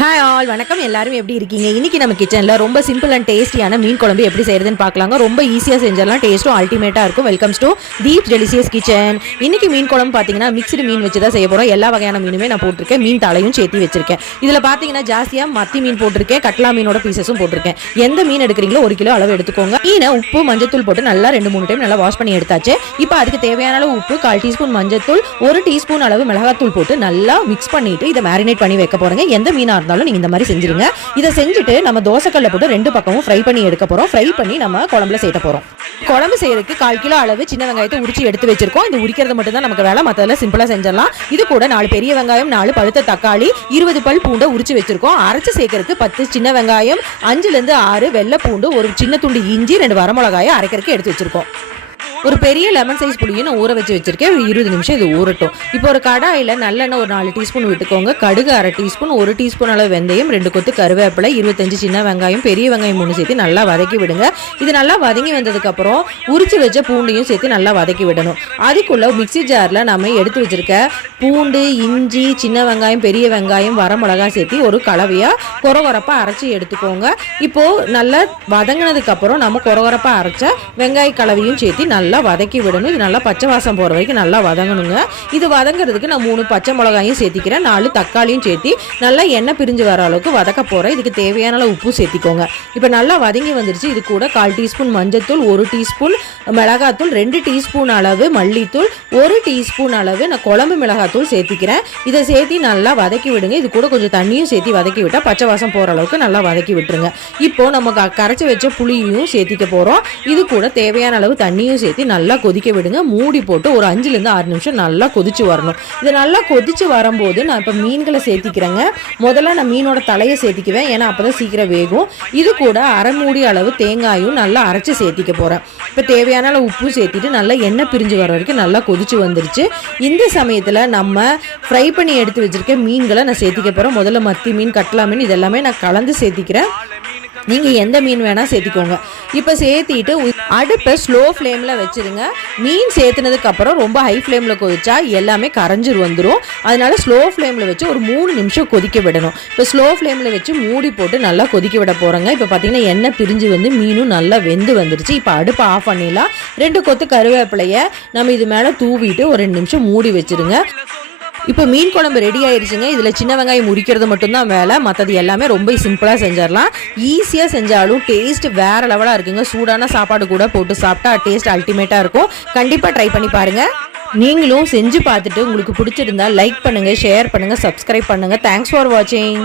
Hi all வணக்கம். எல்லாரும் எப்படி இருக்கீங்க? இன்னைக்கு நம்ம கிச்சனில் ரொம்ப சிம்பிள் அண்ட் டேஸ்டியான மீன் குழம்பு எப்படி செய்யறதுன்னு பார்க்கலாங்க. ரொம்ப ஈஸியாக செஞ்சிடலாம். டேஸ்ட்டும் அல்டிமேட்டாக இருக்கும். Welcomes to Deep delicious kitchen இன்னைக்கு மீன் குழம்பு பார்த்தீங்கன்னா மிக்ஸ்டு மீன் வச்சு தான் செய்ய போகிறோம் எல்லா வகையான மீனுமே நான் போட்டிருக்கேன். மீன் தலையும் சேர்த்து வச்சிருக்கேன். இதில் பார்த்தீங்கன்னா ஜாஸ்தியாக மத்தி மீன் போட்டிருக்கேன். கட்லா மீனோட பீசஸும் போட்டிருக்கேன். எந்த மீன் எடுக்கிறீங்களோ ஒரு கிலோ அளவு எடுத்துக்கோங்க. மீனை உப்பு மஞ்சத்தூள் போட்டு நல்லா ரெண்டு மூணு டைம் நல்லா வாஷ் பண்ணி எடுத்தாச்சு. இப்போ அதுக்கு தேவையான அளவு உப்பு கால் டீஸ்பூன் மஞ்சத்தூள் ஒரு டீஸ்பூன் அளவு மிளகாத்தூள் போட்டு நல்லா மிக்ஸ் பண்ணிட்டு இதை மேரினேட் பண்ணி வைக்க போகிறேங்க எந்த மீனாக இருந்தாலும் நீங்க இந்த மாதிரி செஞ்சிருங்க. இதை செஞ்சுட்டு நம்ம தோசைக்கல்ல போட்டு ரெண்டு பக்கமும் ஃப்ரை பண்ணி எடுக்க போகிறோம் ஃப்ரை பண்ணி நம்ம குழம்புல சேர்த்த போகிறோம் குழம்பு செய்யறதுக்கு கால் கிலோ அளவு சின்ன வெங்காயத்தை உரிச்சு எடுத்து வச்சிருக்கோம். இந்த உரிக்கிறது மட்டும் தான் நமக்கு வேலை. மற்றதெல்லாம் சிம்பிளாக செஞ்சிடலாம். இது கூட நாலு பெரிய வெங்காயம் நாலு பழுத்த தக்காளி இருபது பல் பூண்டை உரிச்சு வச்சிருக்கோம். அரைச்சு சேர்க்கறதுக்கு பத்து சின்ன வெங்காயம் அஞ்சுலேருந்து ஆறு வெள்ளை பூண்டு ஒரு சின்ன துண்டு இஞ்சி ரெண்டு வரமிளகாயை அரைக்கிறதுக்கு எடுத்து வச்சிருக்கோம். ஒரு பெரிய லெமன் சைஸ் புளியை நான் ஊற வச்சு வச்சிருக்கேன். ஒரு இருபது நிமிஷம் இது ஊறட்டும். இப்போ ஒரு கடாயில் நல்லெண்ணெய் ஒரு நாலு டீஸ்பூன் விட்டுக்கோங்க. கடுகு அரை டீஸ்பூன் ஒரு டீஸ்பூன் அளவு வெந்தயம் ரெண்டு கொத்து கருவேப்பிலை இருபத்தஞ்சு சின்ன வெங்காயம் பெரிய வெங்காயம் மூணு சேர்த்து நல்லா வதக்கி விடுங்க. இது நல்லா வதங்கி வந்ததுக்கப்புறம் உரிச்சு வச்ச பூண்டையும் சேர்த்து நல்லா வதக்கி விடணும். அதுக்குள்ளே மிக்ஸி ஜாரில் நம்ம எடுத்து வச்சிருக்க பூண்டு இஞ்சி சின்ன வெங்காயம் பெரிய வெங்காயம் வரமிளகாய் சேர்த்து ஒரு கலவையாக கொரகொரப்பாக அரைச்சி எடுத்துக்கோங்க. இப்போது நல்லா வதங்கினதுக்கப்புறம் நம்ம கொரகொரப்பாக அரைச்ச வெங்காய கலவையும் சேர்த்து நல்லா நல்லா வதக்கி விடணும். இது நல்லா பச்சை வாசம் போகிற வரைக்கும் நல்லா வதங்கணுங்க. இது வதங்குறதுக்கு நான் மூணு பச்சை மிளகாயும் சேர்த்திக்கிறேன். நாலு தக்காளியும் சேர்த்தி நல்லா எண்ணெய் பிரிஞ்சு வர அளவுக்கு வதக்க போகிறேன் இதுக்கு தேவையான அளவு உப்பு சேர்த்திக்கோங்க. இப்போ நல்லா வதங்கி வந்துருச்சு. இது கூட கால் டீஸ்பூன் மஞ்சத்தூள் ஒரு டீஸ்பூன் மிளகாத்தூள் ரெண்டு டீஸ்பூன் அளவு மல்லித்தூள் ஒரு டீஸ்பூன் அளவு நான் குழம்பு மிளகாத்தூள் சேர்த்திக்கிறேன். இதை சேர்த்தி நல்லா வதக்கி விடுங்க. இது கூட கொஞ்சம் தண்ணியும் சேர்த்தி வதக்கி விட்டால் பச்சை வாசம் போகிற அளவுக்கு நல்லா வதக்கி விட்டுருங்க. இப்போ நம்ம க- கரைச்சி வச்ச புளியும் சேர்த்திக்க போகிறோம் இது கூட தேவையான அளவு தண்ணியும் சேர்த்து நல்லா கொதிக்க விடுங்க. மூடி போட்டு ஒரு அஞ்சுலேருந்து ஆறு நிமிஷம் நல்லா கொதிச்சு வரணும். இது நல்லா கொதிச்சு வரும்போது நான் இப்போ மீன்களை சேர்த்திக்கிறேங்க. முதல்ல நான் மீனோட தலையை சேர்த்திக்குவேன். ஏன்னா அப்போ தான் சீக்கிரம் வேகும். இது கூட அரை மூடி அளவு தேங்காயும் நல்லா அரைச்சி சேர்த்திக்க போகிறேன் இப்போ தேவையான அளவு உப்பும் சேர்த்திட்டு நல்லா எண்ணெய் பிரிஞ்சு வர வரைக்கும் நல்லா கொதிச்சு வந்துருச்சு. இந்த சமயத்தில் நம்ம ஃப்ரை பண்ணி எடுத்து வச்சுருக்க மீன்களை நான் சேர்த்திக்க போகிறேன் முதல்ல மத்தி மீன் கட்லா மீன் இதெல்லாமே நான் கலந்து சேர்த்திக்கிறேன். நீங்கள் எந்த மீன் வேணால் சேர்த்திக்கோங்க. இப்போ சேர்த்திட்டு அடுப்பை ஸ்லோ ஃப்ளேமில் வச்சிருங்க. மீன் சேர்த்துனதுக்கப்புறம் ரொம்ப ஹை ஃப்ளேமில் கொதிச்சா எல்லாமே கரைஞ்சிரு வந்துடும் அதனால் ஸ்லோ ஃப்ளேமில் வச்சு ஒரு மூணு நிமிஷம் கொதிக்க விடணும். இப்போ ஸ்லோ ஃப்ளேமில் வச்சு மூடி போட்டு நல்லா கொதிக்க விட போகிறோங்க இப்போ பார்த்தீங்கன்னா எண்ணெய் பிரிஞ்சு வந்து மீனும் நல்லா வெந்து வந்துருச்சு. இப்போ அடுப்பை ஆஃப் பண்ணிடலாம். ரெண்டு கொத்து கருவேப்பிலையை நம்ம இது மேலே தூவிட்டு ஒரு ரெண்டு நிமிஷம் மூடி வச்சிருங்க. இப்போ மீன் குழம்பு ரெடி ஆயிருச்சுங்க. இதில் சின்ன வெங்காயம் உரிக்கிறது மட்டும்தான் வேலை. மற்றது எல்லாமே ரொம்ப சிம்பிளாக செஞ்சிடலாம். ஈஸியாக செஞ்சாலும் டேஸ்ட் வேற லெவலாக இருக்குங்க. சூடான சாப்பாடு கூட போட்டு சாப்பிட்டா டேஸ்ட் அல்டிமேட்டாக இருக்கும். கண்டிப்பாக ட்ரை பண்ணி பாருங்க. நீங்களும் செஞ்சு பார்த்துட்டு உங்களுக்கு பிடிச்சிருந்தா லைக் பண்ணுங்க ஷேர் பண்ணுங்க சப்ஸ்கிரைப் பண்ணுங்க. தேங்க்ஸ் ஃபார் வாட்சிங்